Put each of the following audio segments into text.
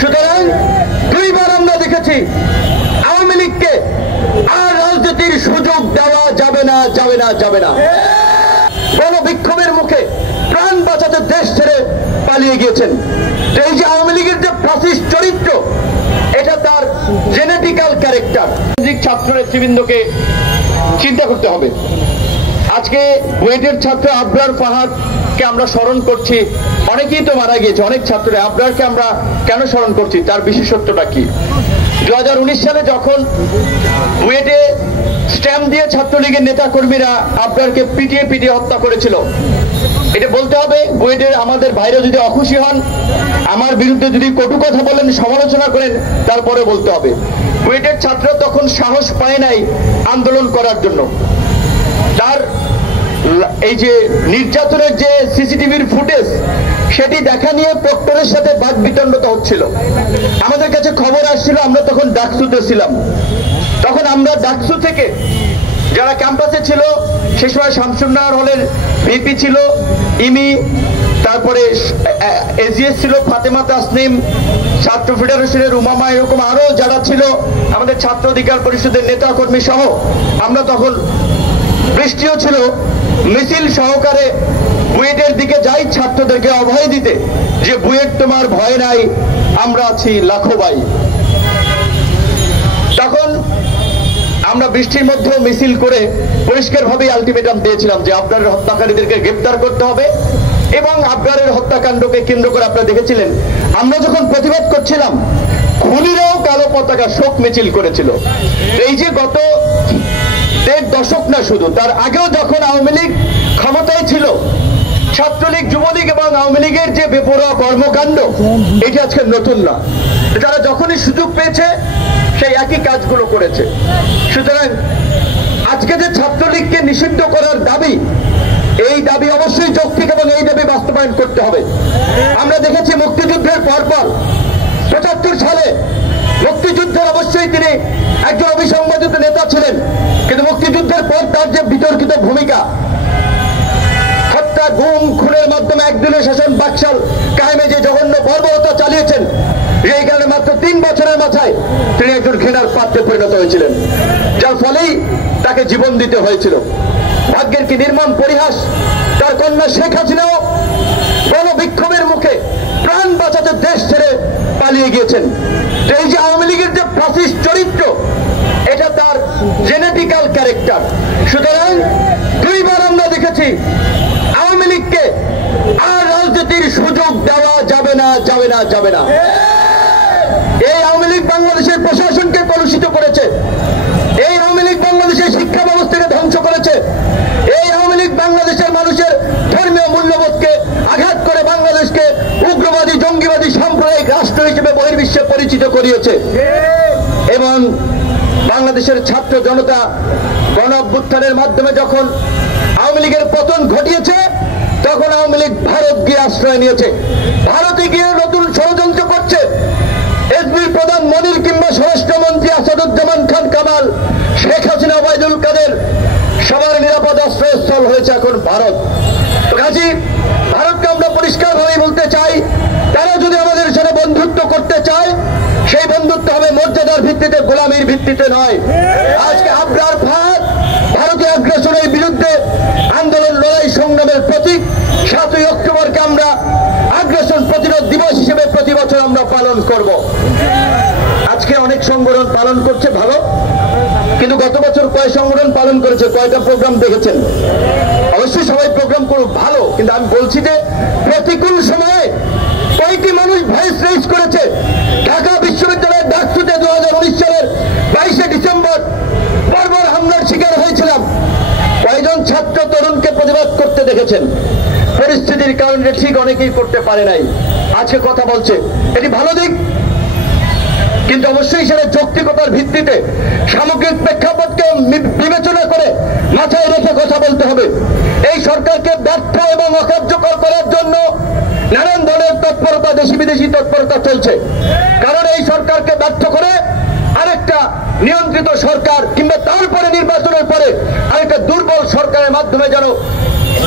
সুতরাং দুইবার আমরা দেখেছি আওয়ামী লীগকে আর রাজনীতির সুযোগ দেওয়া যাবে না, যাবে না, যাবে না। গণবিক্ষোভের মুখে প্রাণ বাঁচাতে দেশ ছেড়ে পালিয়ে গিয়েছেন। এই যে আওয়ামী লীগের যে ফ্যাসিস্ট চরিত্র, এটা তার জেনেটিক্যাল ক্যারেক্টার। ছাত্র নেতৃবৃন্দকে চিন্তা করতে হবে। আজকে বুয়েটের ছাত্র আবরার ফাহাদকে আমরা স্মরণ করছি। অনেকেই তো মারা গিয়েছে, অনেক ছাত্ররা। আবরারকে আমরা কেন স্মরণ করছি, তার বিশেষত্বটা কি? 2019 সালে যখন বুয়েটে স্ট্যাম্প দিয়ে ছাত্রলীগের নেতা কর্মীরা আবরারকে পিটিয়ে পিটিয়ে হত্যা করেছিল, এটা বলতে হবে বুয়েটের আমাদের ভাইরা যদি অখুশি হন, আমার বিরুদ্ধে যদি কটু কথা বলেন, সমালোচনা করেন, তারপরে বলতে হবে বুয়েটের ছাত্র তখন সাহস পায় নাই আন্দোলন করার জন্য। তার এই যে নির্যাতনের যে সিসিটিভির ফুটেজ, সেটি দেখা নিয়ে প্রক্টরের সাথে বাদ বিতণ্ডতা হচ্ছিল। আমাদের কাছে খবর আসছিল, আমরা তখন ডাকসুতে ছিলাম। তখন আমরা ডাকসু থেকে যারা ক্যাম্পাসে ছিল, সে সময় শামসুন্নাহর হলের ভিপি ছিল ইমি, তারপরে এজিএস ছিল ফাতেমা তাসনিম, ছাত্র ফেডারেশনের উমামা, এরকম আরো যারা ছিল আমাদের ছাত্র অধিকার পরিষদের নেতা কর্মী সহ, আমরা তখন বৃষ্টিও ছিল, মিছিল সহকারে বুয়েটের দিকে যাই ছাত্রদেরকে অভয় দিতে যে বুয়েট তোমার ভয় নাই, আমরা আছি লাখো ভাই। তখন আমরা বৃষ্টির মধ্যে মিছিল করে পরিষ্কারভাবে আলটিমেটাম দিয়েছিলাম যে আবরারের হত্যাকারীদেরকে গ্রেপ্তার করতে হবে। এবং আবরারের হত্যাকাণ্ডকে কেন্দ্র করে আপনারা দেখেছিলেন, আমরা যখন প্রতিবাদ করছিলাম, খুনিরাও কালো পতাকা শোক মিছিল করেছিল। এই যে গত 1.5 দশক না, শুধু তার আগেও যখন আওয়ামী লীগ ক্ষমতায় ছিল, ছাত্রলীগ, যুবলীগ এবং আওয়ামী লীগের যে বেপরোয়া কর্মকাণ্ড, এটি আজকে নতুন না। তারা যখনই সুযোগ পেয়েছে সেই একই কাজগুলো করেছে। সুতরাং আজকে যে ছাত্রলীগকে নিষিদ্ধ করার দাবি, এই দাবি অবশ্যই যৌক্তিক এবং এই দাবি বাস্তবায়ন করতে হবে। আমরা দেখেছি মুক্তিযুদ্ধের পরপর 75 সালে মুক্তিযুদ্ধের অবশ্যই তিনি একজন অবিসংবাদিত নেতা ছিলেন, কিন্তু মুক্তিযুদ্ধের পর তার যে বিতর্কিত ভূমিকা, হত্যা, গুম, খুনের মাধ্যমে একদিনের শাসন বাকশাল কায়েমে যে জঘন্য বর্বরতা চালিয়েছেন, এই কারণে মাত্র 3 বছরের মাথায় তিনি একজন ঘৃণার পাত্রে পরিণত হয়েছিলেন, যার ফলেই তাকে জীবন দিতে হয়েছিল। ভাগ্যের কি নির্মম পরিহাস, তার কন্যা শেখ হাসিনাও গণবিক্ষোভের মুখে প্রাণ বাঁচাতে দেশ ছেড়ে পালিয়ে গিয়েছেন। এই যে আওয়ামী লীগের যে ফ্যাসিস্ট চরিত্র, এটা তার জেনেটিক্যাল ক্যারেক্টার। সুতরাং দুইবার আমরা দেখেছি আওয়ামী লীগকে আর রাজনীতির সুযোগ দেওয়া যাবে না, যাবে না, যাবে না। এই আওয়ামী লীগ বাংলাদেশের প্রশাসনকে কলুষিত করেছে, এই আওয়ামী লীগ বাংলাদেশের শিক্ষা ব্যবস্থাকে ধ্বংস করেছে, এই আওয়ামী লীগ বাংলাদেশের মানুষের ধর্মীয় মূল্যবোধকে আঘাত করে বাংলাদেশকে উগ্রবাদী, জঙ্গিবাদী, সাম্প্রদায়িক রাষ্ট্র হিসেবে বহির্বিশ্বে পরিচিত করিয়েছে। এবং বাংলাদেশের ছাত্র জনতা গণ অভ্যুত্থানের মাধ্যমে যখন আওয়ামী লীগের পতন ঘটিয়েছে, তখন আওয়ামী লীগ ভারত গিয়ে আশ্রয় নিয়েছে। ভারতে গিয়ে নতুন ষড়যন্ত্র করছে। এসবির প্রধান মনির কিংবা স্বরাষ্ট্রমন্ত্রী আসাদুজ্জামান খান কামাল, শেখ হাসিনা, ওবায়দুল কাদের, সবার নিরাপদ আশ্রয়স্থল হয়েছে এখন ভারত। কাজী ভারতকে আমরা পরিষ্কারভাবে বলতে চাই, তারা যদি আমাদের সাথে বন্ধুত্ব করতে চায়, সেই বন্ধুত্ব হবে মর্যাদার ভিত্তিতে, গোলামির ভিত্তিতে নয়। আজকে আবরার ফাহাদ ভারতীয় আগ্রাসনের বিরুদ্ধে আন্দোলন, লড়াই, সংগ্রামের প্রতীক। 7ই অক্টোবরকে আমরা আগ্রাসন প্রতিরোধ দিবস হিসেবে প্রতি বছর আমরা পালন করব। আজকে অনেক সংগঠন পালন করছে, ভালো, কিন্তু গত বছর কয় সংগঠন পালন করেছে, কয়টা প্রোগ্রাম দেখেছেন? অবশ্যই সবাই প্রোগ্রাম করুক, ভালো, কিন্তু আমি বলছি যে প্রতিকূল সময়ে কয়টি মানুষ ভয়েস রেজ করেছে? ঢাকা বিশ্ববিদ্যালয়ের ডাকসুতে 2019 সালের 22শে ডিসেম্বর বর্বর হামলার শিকার হয়েছিলাম। কয়জন ছাত্র তরুণকে প্রতিবাদ করতে দেখেছেন? পরিস্থিতির কারণে ঠিক অনেকেই করতে পারে নাই, আজকে কথা বলছে, এটি ভালো দিক, কিন্তু অবশ্যই সেটা যৌক্তিকতার ভিত্তিতে সামগ্রিক প্রেক্ষাপটকে বিবেচনা করে মাথায় রেখে কথা বলতে হবে। এই সরকারকে ব্যর্থ এবং অকার্যকর করার জন্য নানান ধরনের তৎপরতা, দেশি বিদেশি তৎপরতা চলছে। কারণ এই সরকারকে ব্যর্থ করে আরেকটা নিয়ন্ত্রিত সরকার কিংবা তারপরে নির্বাচনের পরে আরেকটা দুর্বল সরকারের মাধ্যমে যেন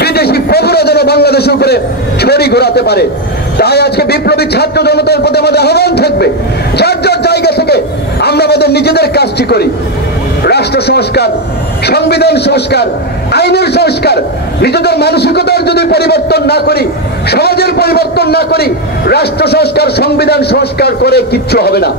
বিদেশি প্রভুরা যেন বাংলাদেশের উপরে ছড়ি ঘোরাতে পারে। তাই আজকে বিপ্লবী ছাত্র জনতার প্রতি আমাদের আহ্বান থাকবে, নিজেদের কাজটি করি, রাষ্ট্র সংস্কার, সংবিধান সংস্কার, আইনের সংস্কার, নিজেদের মানসিকতার যদি পরিবর্তন না করি, সমাজের পরিবর্তন না করি, রাষ্ট্র সংস্কার, সংবিধান সংস্কার করে কিচ্ছু হবে না।